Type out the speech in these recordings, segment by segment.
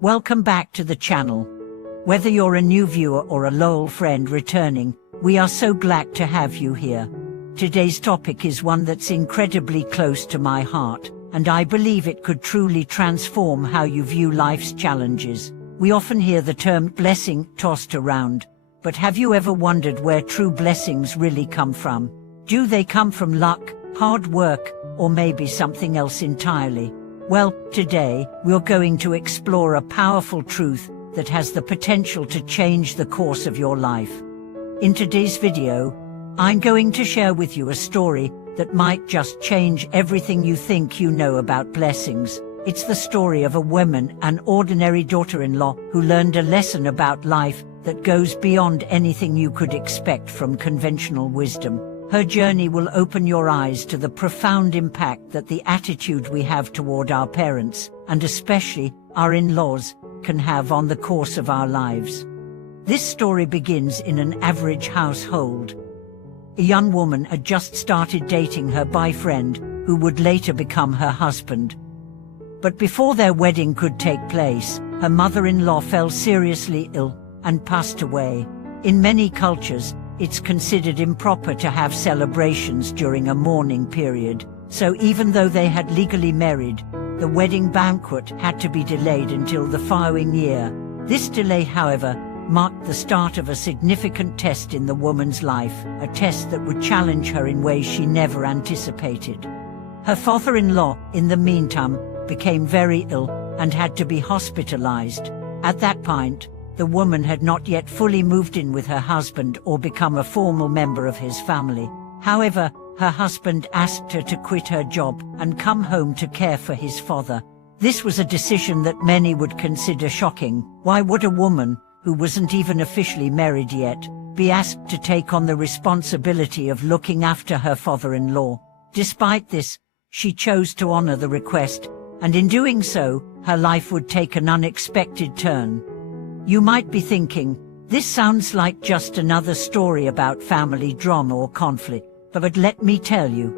Welcome back to the channel. Whether you're a new viewer or a loyal friend returning, we are so glad to have you here. Today's topic is one that's incredibly close to my heart, and I believe it could truly transform how you view life's challenges. We often hear the term blessing tossed around, but have you ever wondered where true blessings really come from? Do they come from luck, hard work, or maybe something else entirely? Well, today, we're going to explore a powerful truth that has the potential to change the course of your life. In today's video, I'm going to share with you a story that might just change everything you think you know about blessings. It's the story of a woman, an ordinary daughter-in-law, who learned a lesson about life that goes beyond anything you could expect from conventional wisdom. Her journey will open your eyes to the profound impact that the attitude we have toward our parents, and especially our in-laws, can have on the course of our lives. This story begins in an average household. A young woman had just started dating her boyfriend, who would later become her husband. But before their wedding could take place, her mother-in-law fell seriously ill and passed away. In many cultures, it's considered improper to have celebrations during a mourning period, so even though they had legally married, the wedding banquet had to be delayed until the following year. This delay, however, marked the start of a significant test in the woman's life, a test that would challenge her in ways she never anticipated. Her father-in-law, in the meantime, became very ill and had to be hospitalized. At that point, the woman had not yet fully moved in with her husband or become a formal member of his family. However, her husband asked her to quit her job and come home to care for his father. This was a decision that many would consider shocking. Why would a woman, who wasn't even officially married yet, be asked to take on the responsibility of looking after her father-in-law? Despite this, she chose to honor the request, and in doing so, her life would take an unexpected turn. You might be thinking, this sounds like just another story about family drama or conflict, but let me tell you,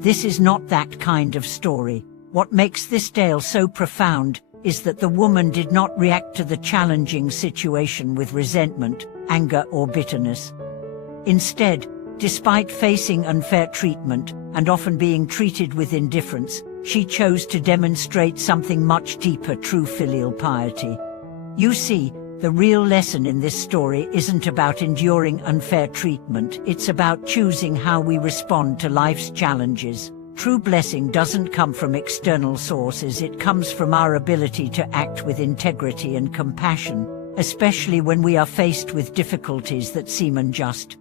this is not that kind of story. What makes this tale so profound is that the woman did not react to the challenging situation with resentment, anger, or bitterness. Instead, despite facing unfair treatment and often being treated with indifference, she chose to demonstrate something much deeper: true filial piety. You see, the real lesson in this story isn't about enduring unfair treatment, it's about choosing how we respond to life's challenges. True blessing doesn't come from external sources, it comes from our ability to act with integrity and compassion, especially when we are faced with difficulties that seem unjust.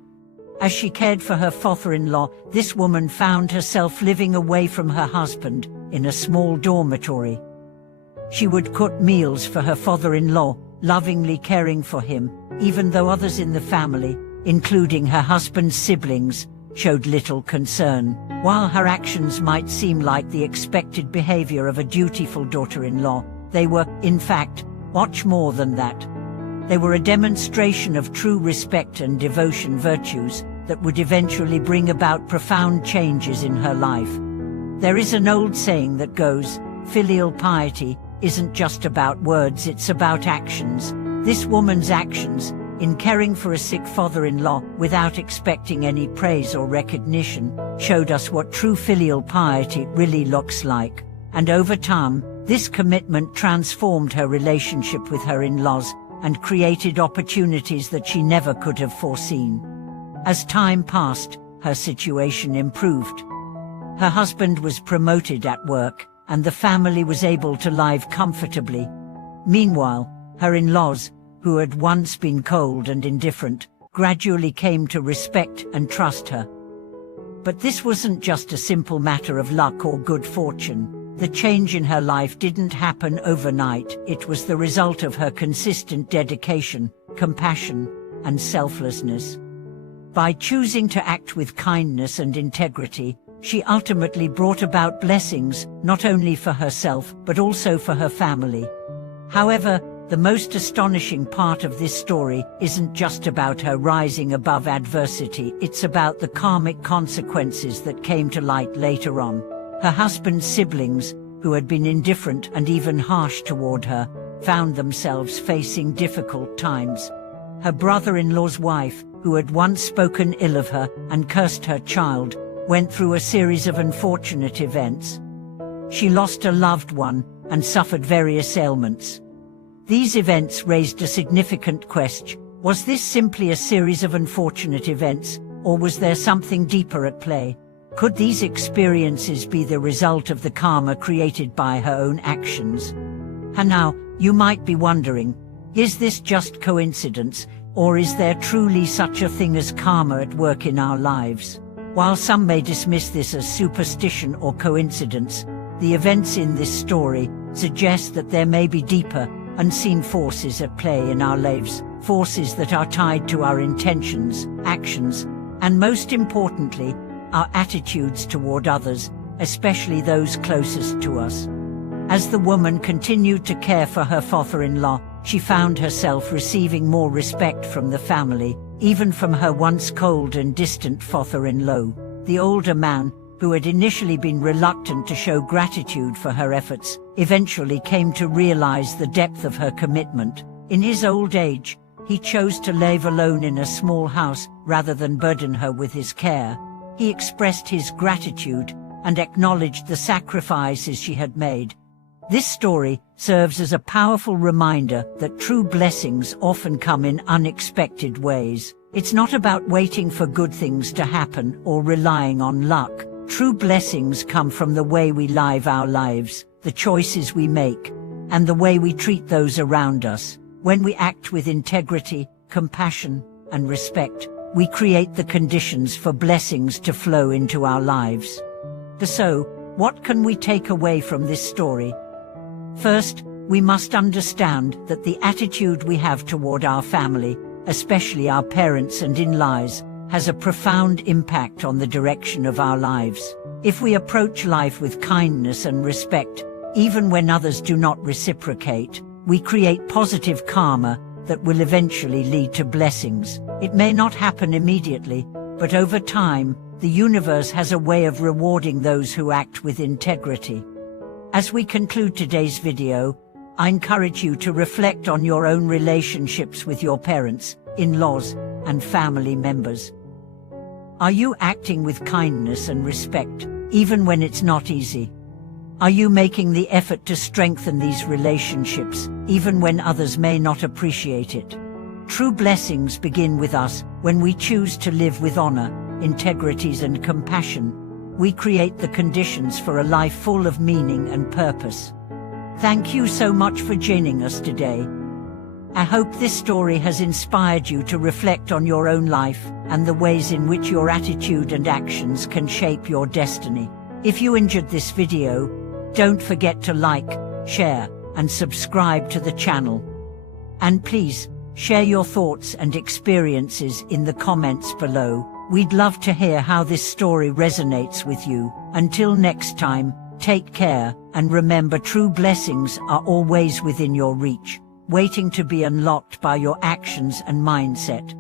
As she cared for her father-in-law, this woman found herself living away from her husband, in a small dormitory. She would cook meals for her father-in-law, lovingly caring for him, even though others in the family, including her husband's siblings, showed little concern. While her actions might seem like the expected behavior of a dutiful daughter-in-law, they were, in fact, much more than that. They were a demonstration of true respect and devotion, virtues that would eventually bring about profound changes in her life. There is an old saying that goes, filial piety isn't just about words, it's about actions. This woman's actions, in caring for a sick father-in-law without expecting any praise or recognition, showed us what true filial piety really looks like. And over time, this commitment transformed her relationship with her in-laws and created opportunities that she never could have foreseen. As time passed, her situation improved. Her husband was promoted at work, and the family was able to live comfortably. Meanwhile, her in-laws, who had once been cold and indifferent, gradually came to respect and trust her. But this wasn't just a simple matter of luck or good fortune. The change in her life didn't happen overnight, it was the result of her consistent dedication, compassion, and selflessness. By choosing to act with kindness and integrity, she ultimately brought about blessings, not only for herself, but also for her family. However, the most astonishing part of this story isn't just about her rising above adversity, it's about the karmic consequences that came to light later on. Her husband's siblings, who had been indifferent and even harsh toward her, found themselves facing difficult times. Her brother-in-law's wife, who had once spoken ill of her and cursed her child, went through a series of unfortunate events. She lost a loved one and suffered various ailments. These events raised a significant question. Was this simply a series of unfortunate events, or was there something deeper at play? Could these experiences be the result of the karma created by her own actions? And now, you might be wondering, is this just coincidence, or is there truly such a thing as karma at work in our lives? While some may dismiss this as superstition or coincidence, the events in this story suggest that there may be deeper, unseen forces at play in our lives, forces that are tied to our intentions, actions, and most importantly, our attitudes toward others, especially those closest to us. As the woman continued to care for her father-in-law, she found herself receiving more respect from the family, even from her once cold and distant father-in-law. The older man, who had initially been reluctant to show gratitude for her efforts, eventually came to realize the depth of her commitment. In his old age, he chose to live alone in a small house rather than burden her with his care. He expressed his gratitude and acknowledged the sacrifices she had made. This story serves as a powerful reminder that true blessings often come in unexpected ways. It's not about waiting for good things to happen or relying on luck. True blessings come from the way we live our lives, the choices we make, and the way we treat those around us. When we act with integrity, compassion, and respect, we create the conditions for blessings to flow into our lives. So, what can we take away from this story? First, we must understand that the attitude we have toward our family, especially our parents and in-laws, has a profound impact on the direction of our lives. If we approach life with kindness and respect, even when others do not reciprocate, we create positive karma that will eventually lead to blessings. It may not happen immediately, but over time, the universe has a way of rewarding those who act with integrity. As we conclude today's video, I encourage you to reflect on your own relationships with your parents, in-laws, and family members. Are you acting with kindness and respect, even when it's not easy? Are you making the effort to strengthen these relationships, even when others may not appreciate it? True blessings begin with us. When we choose to live with honor, integrity, and compassion, we create the conditions for a life full of meaning and purpose. Thank you so much for joining us today. I hope this story has inspired you to reflect on your own life and the ways in which your attitude and actions can shape your destiny. If you enjoyed this video, don't forget to like, share, and subscribe to the channel. And please, share your thoughts and experiences in the comments below. We'd love to hear how this story resonates with you. Until next time, take care, and remember, true blessings are always within your reach, waiting to be unlocked by your actions and mindset.